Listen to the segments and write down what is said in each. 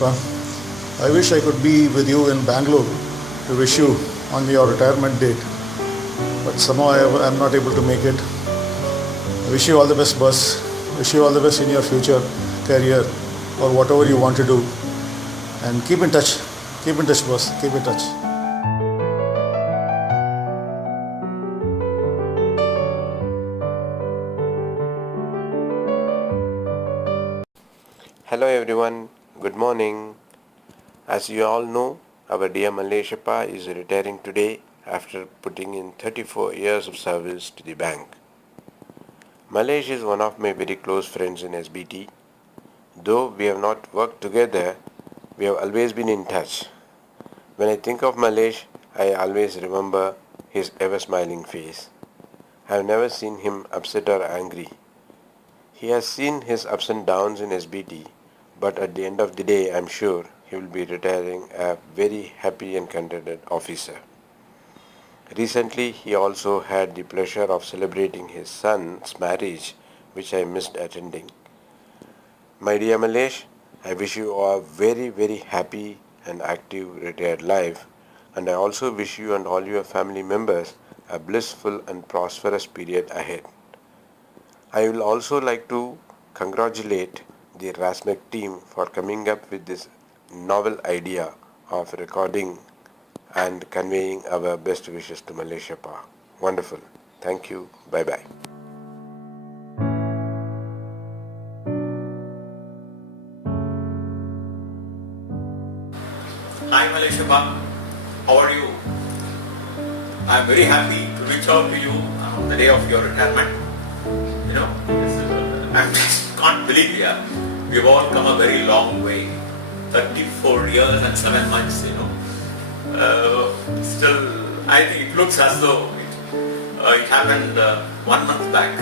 Maleshappa. I wish I could be with you in Bangalore to wish you on your retirement date, but somehow I am not able to make it. I wish you all the best, boss. Wish you all the best in your future career or whatever you want to do. And keep in touch. Keep in touch, boss. Keep in touch. Hello everyone, good morning. As you all know, our dear Maleshappa is retiring today after putting in 34 years of service to the bank. Malesh is one of my very close friends in SBT. Though we have not worked together, we have always been in touch. When I think of Malesh, I always remember his ever smiling face. I have never seen him upset or angry. He has seen his ups and downs in SBT, but at the end of the day, I am sure he will be retiring a very happy and contented officer. Recently, he also had the pleasure of celebrating his son's marriage, which I missed attending. My dear Malesh, I wish you a very happy and active retired life, and I also wish you and all your family members a blissful and prosperous period ahead. I will also like to congratulate the RASMEC team for coming up with this novel idea of recording and conveying our best wishes to Maleshappa. Wonderful. Thank you. Bye-bye. Hi Maleshappa, how are you? I am very happy to reach out to you on the day of your retirement. I just can't believe we've all come a very long way. 34 years and 7 months, Still, I think it looks as though it happened 1 month back,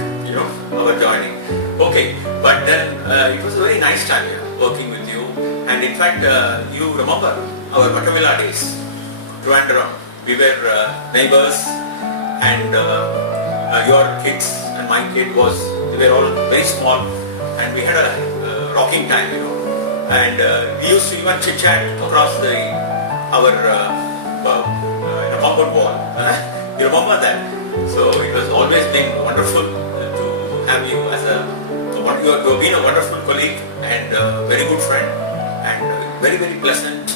our joining. Okay, but then it was a very nice time working with you. And in fact, you remember our Vatamila days, Trivandrum. We were neighbors, and your kids and my kid we were all very small, and we had a rocking time, And we used to even chit chat across our compound wall. You remember that? So it was always been wonderful to have you as you have been a wonderful colleague and a very good friend and very pleasant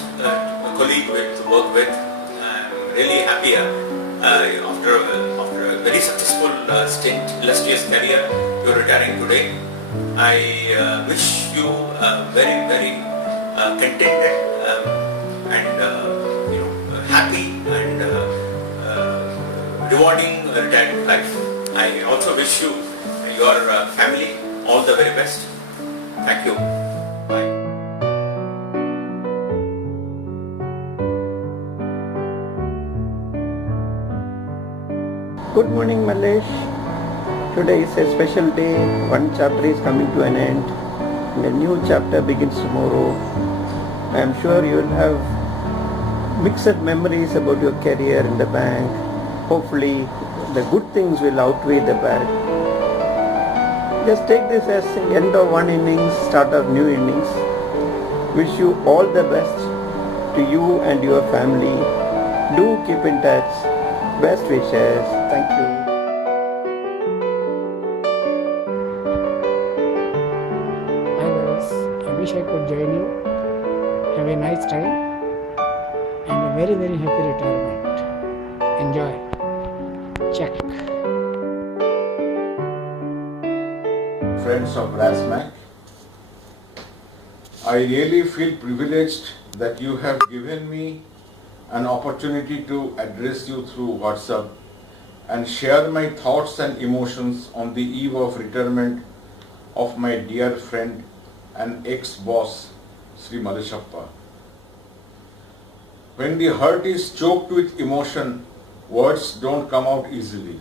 colleague to work with. I'm really happy after a very successful stint, illustrious career, you're retiring today. I wish you a very contented and happy and rewarding retirement life. I also wish you and your family all the very best. Thank you. Bye. Good morning, Malesh. Today is a special day. One chapter is coming to an end, and a new chapter begins tomorrow. I am sure you will have mixed memories about your career in the bank. Hopefully, the good things will outweigh the bad. Just take this as the end of one innings, start of new innings. Wish you all the best to you and your family. Do keep in touch. Best wishes. Thank you. Hi guys, I wish I could join you. Have a nice time and a very happy retirement. Enjoy. Check. Friends of RASMAC, I really feel privileged that you have given me an opportunity to address you through WhatsApp and share my thoughts and emotions on the eve of retirement of my dear friend and ex-boss, Sri Maleshappa. When the heart is choked with emotion, words don't come out easily.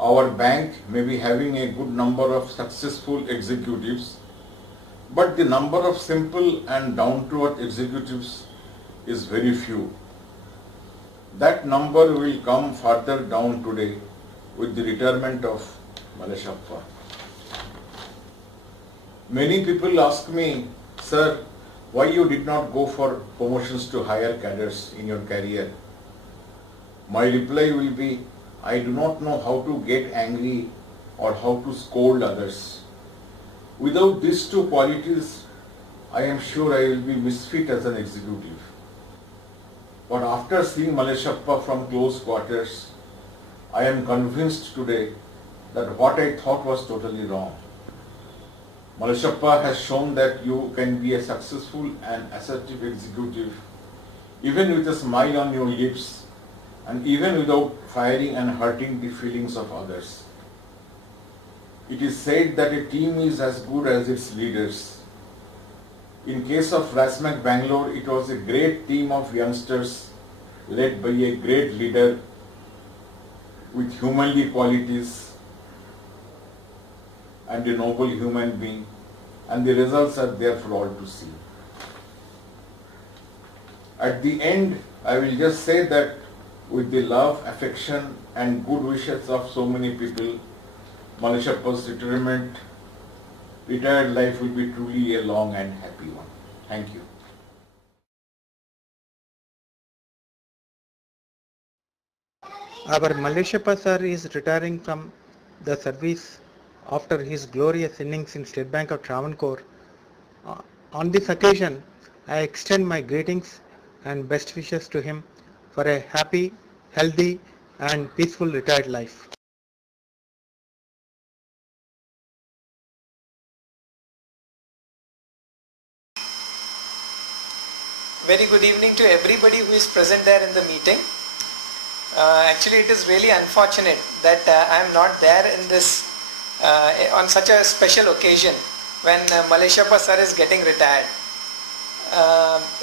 Our bank may be having a good number of successful executives, but the number of simple and down-to-earth executives is very few. That number will come further down today with the retirement of Maleshappa. Many people ask me, sir, why you did not go for promotions to higher cadres in your career. My reply will be, I do not know how to get angry or how to scold others. Without these two qualities, I am sure I will be misfit as an executive. But after seeing Maleshappa from close quarters, I am convinced today that what I thought was totally wrong. Maleshappa has shown that you can be a successful and assertive executive even with a smile on your lips and even without firing and hurting the feelings of others. It is said that a team is as good as its leaders. In case of RASMAC Bangalore, it was a great team of youngsters led by a great leader with humanly qualities and a noble human being, and the results are there for all to see. At the end, I will just say that with the love, affection and good wishes of so many people, Maleshappa's retired life will be truly a long and happy one. Thank you. Our Maleshappa sir is retiring from the service after his glorious innings in State Bank of Travancore. On this occasion, I extend my greetings and best wishes to him for a happy, healthy and peaceful retired life. Very good evening to everybody who is present there in the meeting. Actually, it is really unfortunate that I am not there in this on such a special occasion when Maleshappa sir is getting retired.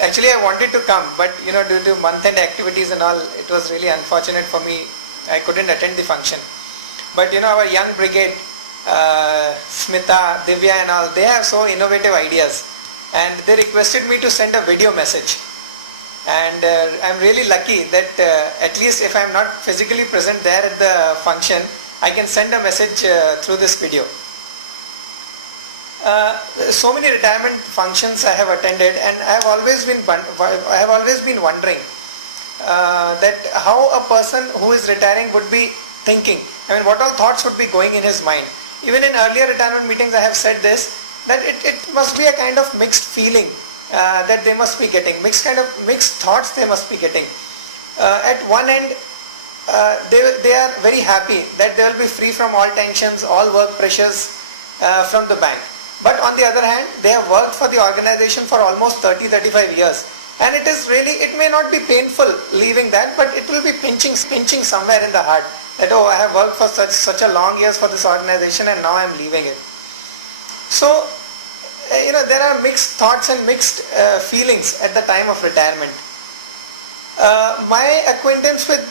Actually, I wanted to come, but due to month-end activities and all, it was really unfortunate for me. I couldn't attend the function. But our young brigade, Smita, Divya and all, they have so innovative ideas. And they requested me to send a video message, and I'm really lucky that at least if I'm not physically present there at the function, I can send a message through this video. So many retirement functions I have attended, and I have always been wondering that how a person who is retiring would be thinking. I mean, what all thoughts would be going in his mind. Even in earlier retirement meetings I have said this, that it must be a kind of mixed feeling that they must be getting, mixed thoughts they must be getting. At one end, they are very happy that they will be free from all tensions, all work pressures from the bank. But on the other hand, they have worked for the organization for almost 30-35 years, and it may not be painful leaving that, but it will be pinching somewhere in the heart that, oh, I have worked for such a long years for this organization and now I am leaving it. So, there are mixed thoughts and mixed feelings at the time of retirement. My acquaintance with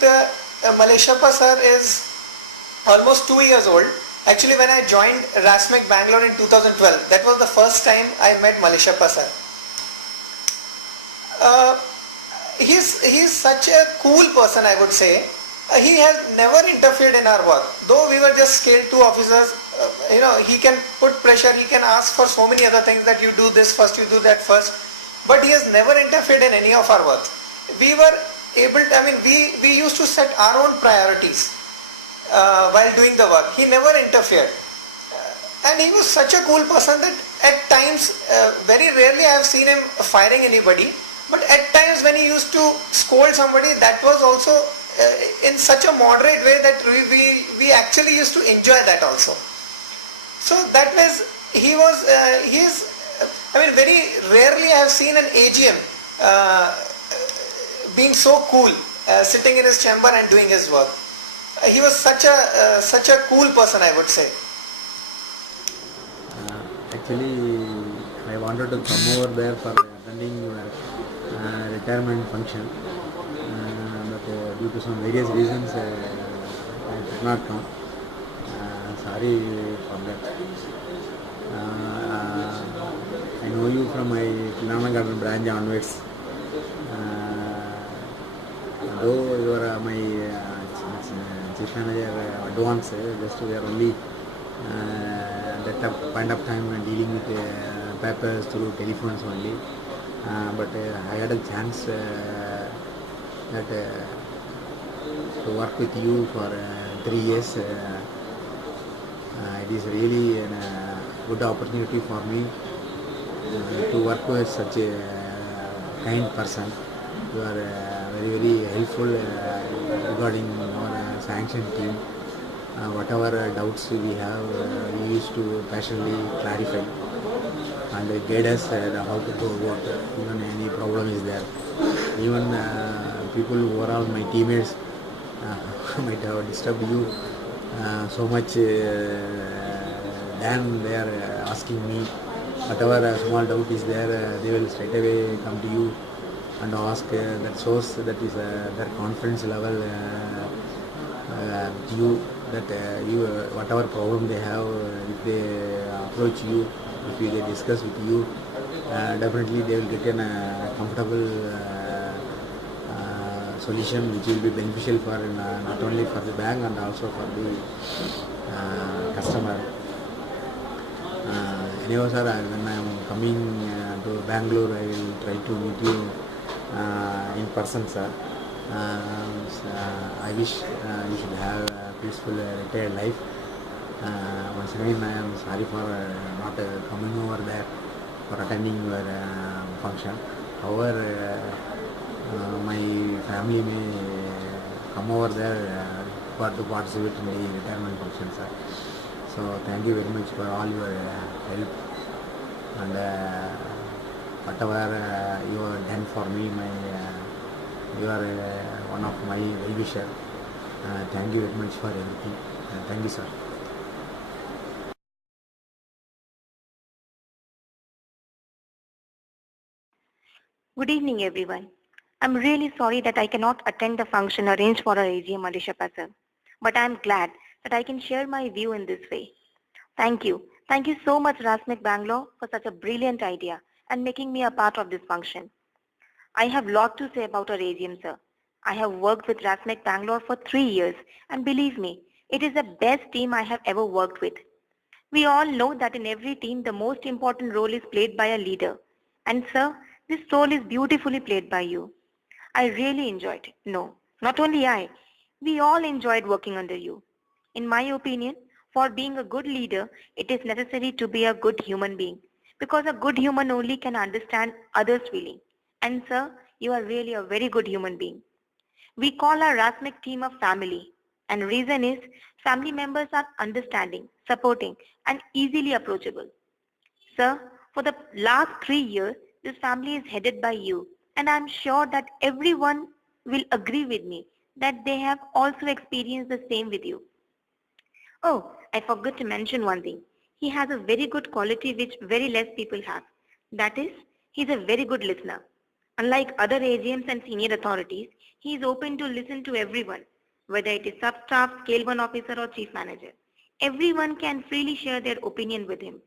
Maleshappa sir is almost 2 years old. Actually, when I joined RASMAC Bangalore in 2012, that was the first time I met Maleshappa sir. He's such a cool person, I would say. He has never interfered in our work. Though we were just scale 2 officers, he can put pressure, he can ask for so many other things that you do this first, you do that first. But he has never interfered in any of our work. We were able to, we used to set our own priorities while doing the work. He never interfered. And he was such a cool person that at times, very rarely I have seen him firing anybody. But at times when he used to scold somebody, that was also in such a moderate way that we actually used to enjoy that also. So that was, very rarely I have seen an AGM being so cool, sitting in his chamber and doing his work. He was such a cool person, I would say. Actually, I wanted to come over there for attending your retirement function, but due to some various reasons, I did not come. Sorry for that. I know you from my Kilana Garden branch onwards. Though you are my chief manager advance, just we are only at that point of time dealing with papers through telephones only. but I had a chance that to work with you for 3 years. It is really a good opportunity for me to work with such a kind person. You are very, very helpful regarding our sanction team. Whatever doubts we have, you used to passionately clarify and guide us how to go about even any problem is there. Even people who are all my teammates might have disturbed you so much than they are asking me. Whatever small doubt is there, they will straight away come to you and ask. That shows that is their confidence level with you, that you whatever problem they have, if they approach you, if they discuss with you, definitely they will get a comfortable solution which will be beneficial for not only for the bank and also for the customer. Anyhow, sir, when I am coming to Bangalore, I will try to meet you in person, sir. I wish you should have a peaceful retired life. Once again, I am sorry for not coming over there for attending your function. However, my family may come over there to participate in the retirement function, sir. So thank you very much for all your help and whatever you have done for me. You are one of my well-wisher. Thank you very much for everything. Thank you, sir. Good evening, everyone. I'm really sorry that I cannot attend the function arranged for our AGM, Alishappa sir. But I'm glad that I can share my view in this way. Thank you. Thank you so much, RASMIC Bangalore, for such a brilliant idea and making me a part of this function. I have a lot to say about our AGM, sir. I have worked with RASMIC Bangalore for 3 years, and believe me, it is the best team I have ever worked with. We all know that in every team, the most important role is played by a leader. And sir, this role is beautifully played by you. I really enjoyed it. No, not only I. We all enjoyed working under you. In my opinion, for being a good leader, it is necessary to be a good human being. Because a good human only can understand others' feeling. And sir, you are really a very good human being. We call our RASMIC team a family. And reason is, family members are understanding, supporting, and easily approachable. Sir, for the last 3 years, this family is headed by you. And I'm sure that everyone will agree with me that they have also experienced the same with you. Oh, I forgot to mention one thing. He has a very good quality which very less people have. That is, he's a very good listener. Unlike other AGMs and senior authorities, he is open to listen to everyone, whether it is sub-staff, scale 1 officer or chief manager. Everyone can freely share their opinion with him.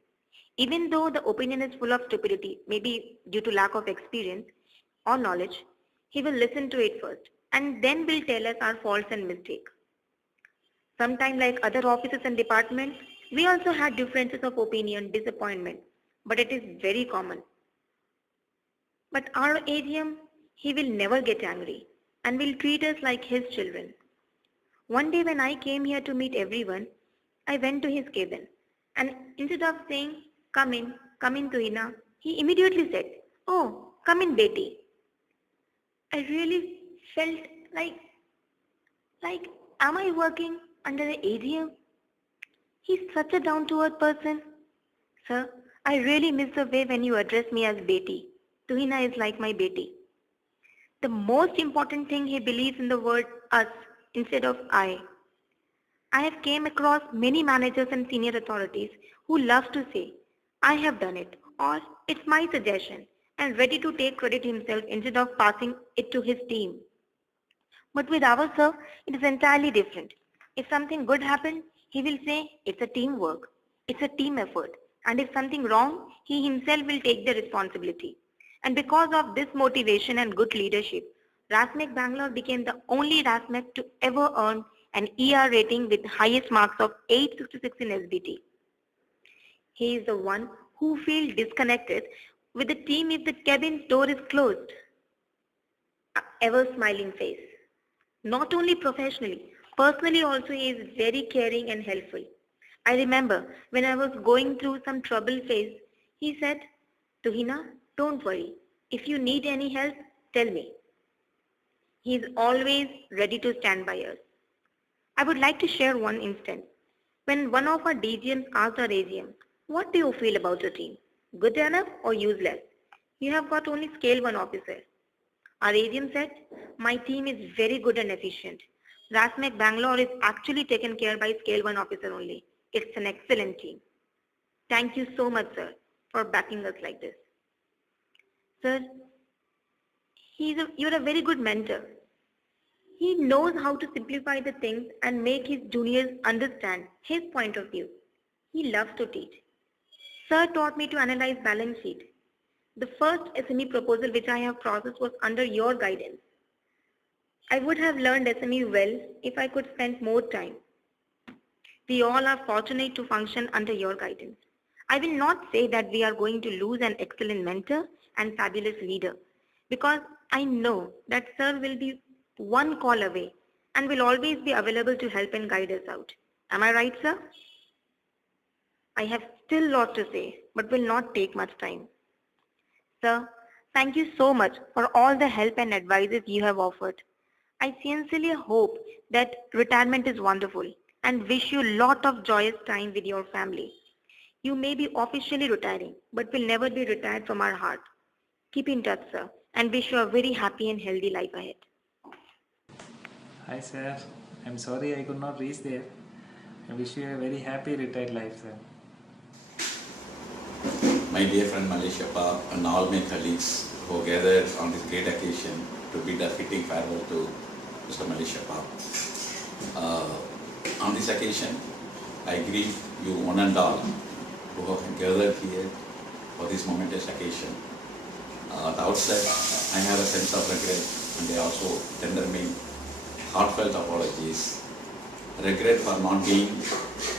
Even though the opinion is full of stupidity, maybe due to lack of experience or knowledge, he will listen to it first and then will tell us our faults and mistakes. Sometimes, like other offices and departments, we also had differences of opinion, disappointment, but it is very common. But our AGM, he will never get angry and will treat us like his children. One day when I came here to meet everyone, I went to his cabin and instead of saying, come in Tuhina, he immediately said, oh, come in Betty. I really felt like, am I working under the AGM? He's such a down-to-earth person. Sir, I really miss the way when you address me as Betty. Tuhina is like my Betty. The most important thing, he believes in the word us instead of I. I have came across many managers and senior authorities who love to say, I have done it, or it's my suggestion, and ready to take credit himself instead of passing it to his team. But with our sir, it is entirely different. If something good happened, he will say it's a teamwork, it's a team effort, and if something wrong, he himself will take the responsibility. And because of this motivation and good leadership, RASMIC Bangalore became the only RASMIC to ever earn an ER rating with highest marks of 866 in SBT. He is the one who feels disconnected with the team if the cabin's door is closed. Ever smiling face. Not only professionally, personally also he is very caring and helpful. I remember when I was going through some trouble phase, he said, Tuhina, don't worry. If you need any help, tell me. He is always ready to stand by us. I would like to share one instance. When one of our DGMs asked our AGM, what do you feel about your team? Good enough or useless? You have got only scale 1 officer. Our AGM said, my team is very good and efficient. RASMEC Bangalore is actually taken care by scale 1 officer only. It's an excellent team. Thank you so much, sir, for backing us like this. Sir, you're a very good mentor. He knows how to simplify the things and make his juniors understand his point of view. He loves to teach. Sir taught me to analyze balance sheet. The first SME proposal which I have processed was under your guidance. I would have learned SME well if I could spend more time. We all are fortunate to function under your guidance. I will not say that we are going to lose an excellent mentor and fabulous leader, because I know that sir will be one call away and will always be available to help and guide us out. Am I right, sir? I have still lot to say, but will not take much time. Sir, thank you so much for all the help and advices you have offered. I sincerely hope that retirement is wonderful and wish you a lot of joyous time with your family. You may be officially retiring, but will never be retired from our heart. Keep in touch, sir, and wish you a very happy and healthy life ahead. Hi sir, I'm sorry I could not reach there. I wish you a very happy retired life, sir. My dear friend Maleshappa and all my colleagues who gathered on this great occasion to bid a fitting farewell to Mr. Maleshappa. On this occasion, I greet you one and all who have gathered here for this momentous occasion. At the outset, I have a sense of regret and I also tender me heartfelt apologies. Regret for not being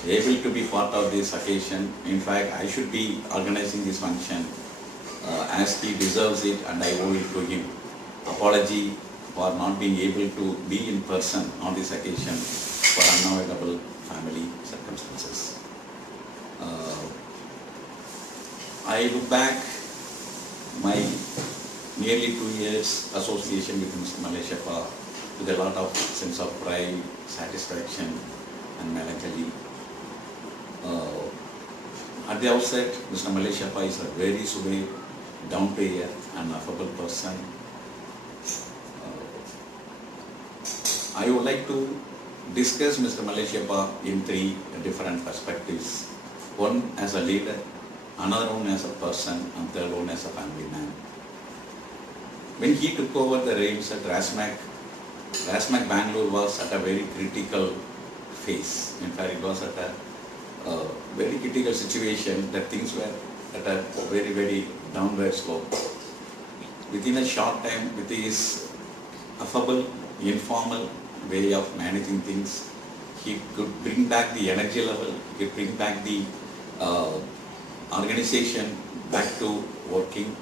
able to be part of this occasion. In fact, I should be organizing this function as he deserves it and I owe it to him. Apology for not being able to be in person on this occasion for unavoidable family circumstances. I look back my nearly 2 years association with Mr. Maleshappa with a lot of sense of pride, satisfaction and melancholy. At the outset, Mr. Maleshappa is a very sweet, down-to-earth and affable person. I would like to discuss Mr. Maleshappa in 3 different perspectives. One as a leader, another one as a person, and third one as a family man. When he took over the reins at RASMEC Bangalore was at a very critical phase. In fact, it was at a very critical situation that things were at a very, very downward slope. Within a short time, with his affable, informal way of managing things, he could bring back the energy level, he could bring back the organization back to working,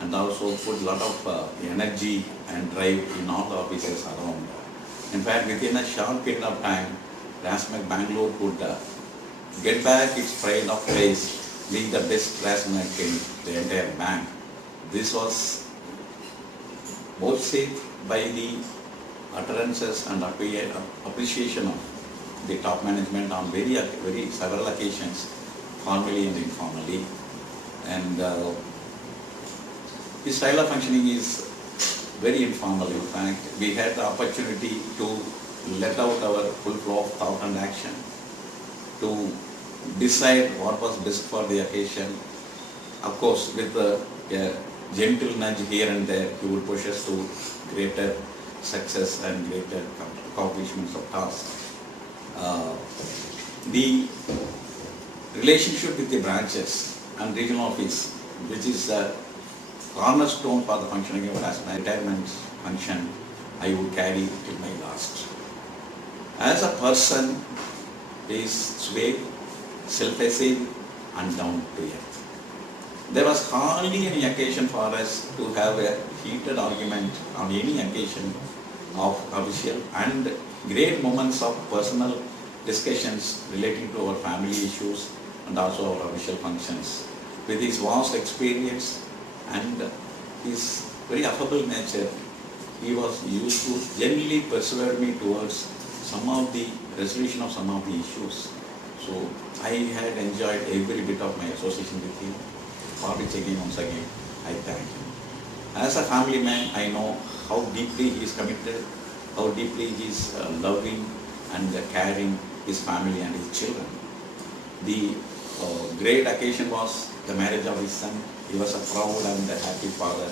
and also put a lot of energy and drive in all the offices around. In fact, within a short period of time, RASMEC Bangalore could get back its pride of place, being the best RASMEC in the entire bank. This was both said by the utterances and appreciation of the top management on very several occasions, formally and informally. And his style of functioning is very informal. In fact, we had the opportunity to let out our full flow of thought and action, to decide what was best for the occasion. Of course, with a gentle nudge here and there, he would push us to greater success and greater accomplishments of tasks. The relationship with the branches and regional office, which is a cornerstone for the functioning of my retirement function, I would carry till my last. As a person, he is sweet, self-effacing and down to earth. There was hardly any occasion for us to have a heated argument on any occasion of official and great moments of personal discussions relating to our family issues and also our official functions. With his vast experience and his very affable nature, he was used to genuinely persuade me towards some of the resolution of some of the issues. So I had enjoyed every bit of my association with him, for which again, once again, I thank him. As a family man, I know how deeply he is committed, how deeply he is loving and caring his family and his children. The great occasion was the marriage of his son. He was a proud and a happy father,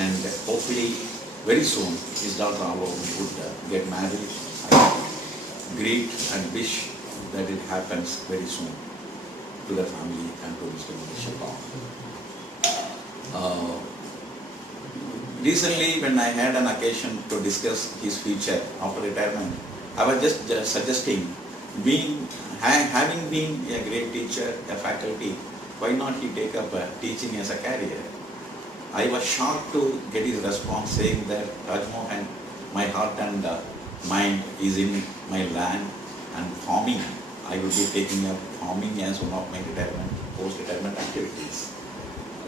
and hopefully very soon his daughter Alo would get married. I greet and wish that it happens very soon to the family and to Mr. Malaysiapa. Recently, when I had an occasion to discuss his future after retirement, I was just suggesting, having been a great teacher, a faculty, why not he take up teaching as a career? I was shocked to get his response saying that, Rajmohan, my heart and mind is in my land and farming. I will be taking up farming as one of my post-retirement activities.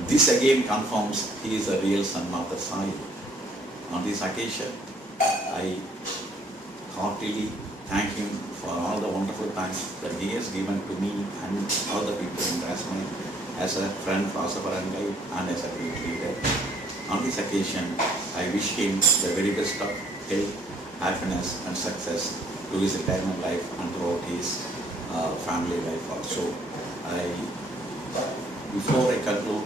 This again confirms he is a real son of the soil. On this occasion, I heartily thank him for all the wonderful time that he has given to me and all the people in Rasmani as a friend, philosopher and guide, and as a great leader. On this occasion, I wish him the very best of health, happiness and success to his retirement life and throughout his family life also. Before I conclude,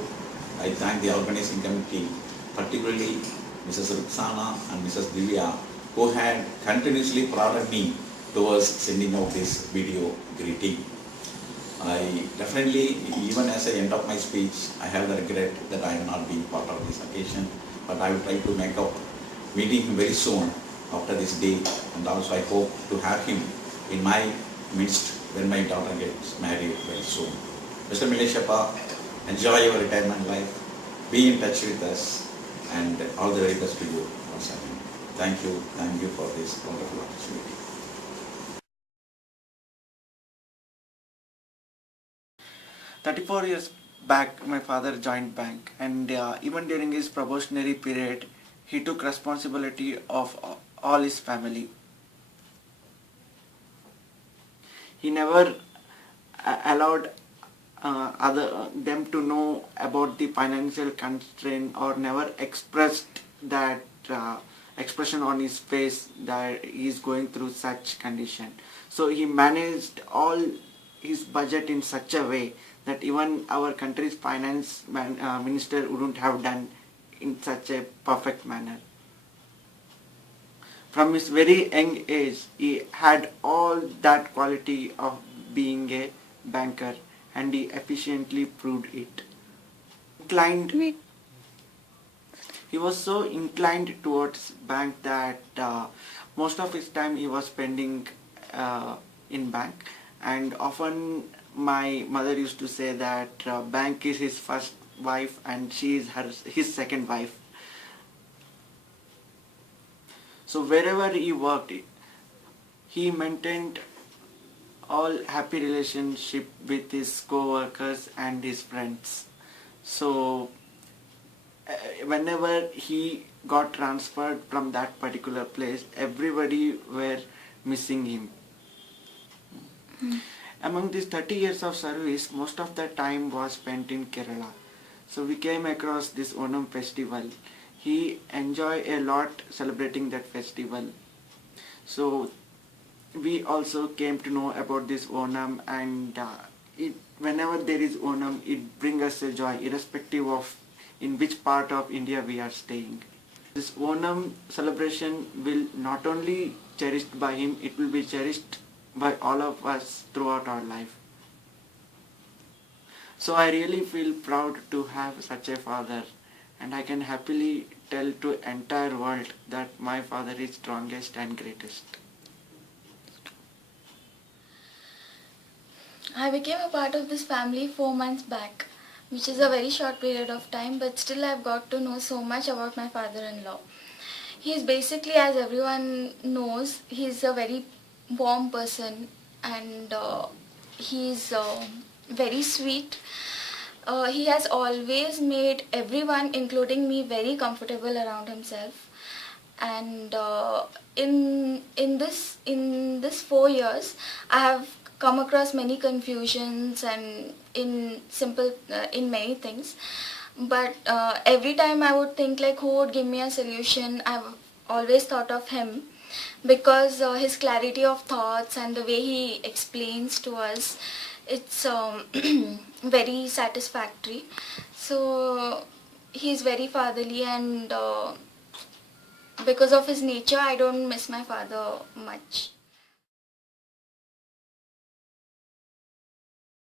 I thank the organizing committee, particularly Mrs. Ruxana and Mrs. Divya, who had continuously prodded me towards sending out this video greeting. I definitely, even as I end up my speech, I have the regret that I am not being part of this occasion, but I will try to make up, meeting him very soon after this day, and also I hope to have him in my midst when my daughter gets married very soon. Mr. Malaysiapa, enjoy your retirement life, be in touch with us, and all the very best to you once again. Thank you for this wonderful opportunity. 34 years back, my father joined bank, and even during his probationary period, he took responsibility of all his family. He never allowed them to know about the financial constraint, or never expressed that expression on his face that he is going through such condition. So he managed all his budget in such a way that even our country's finance minister wouldn't have done in such a perfect manner. From his very young age, he had all that quality of being a banker, and he efficiently proved it. He was so inclined towards bank that most of his time he was spending in bank, and often my mother used to say that bank is his first wife and she is his second wife. So wherever he worked, he maintained all happy relationship with his co-workers and his friends. So whenever he got transferred from that particular place, everybody were missing him. Among these 30 years of service, most of the time was spent in Kerala. So we came across this Onam festival. He enjoyed a lot celebrating that festival. So we also came to know about this Onam, and whenever there is Onam, it brings us a joy, irrespective of in which part of India we are staying. This Onam celebration will not only cherished by him, it will be cherished by all of us throughout our life. So I really feel proud to have such a father, and I can happily tell to entire world that my father is strongest and greatest. I became a part of this family 4 months back. which is a very short period of time, but still I've got to know so much about my father-in-law. He's basically, as everyone knows, he's a very warm person, and he's very sweet. He has always made everyone, including me, very comfortable around himself. And in this 4 years, I have come across many confusions and in many things. But every time I would think like who would give me a solution, I've always thought of him, because his clarity of thoughts and the way he explains to us, it's very satisfactory. So he's very fatherly, and because of his nature, I don't miss my father much.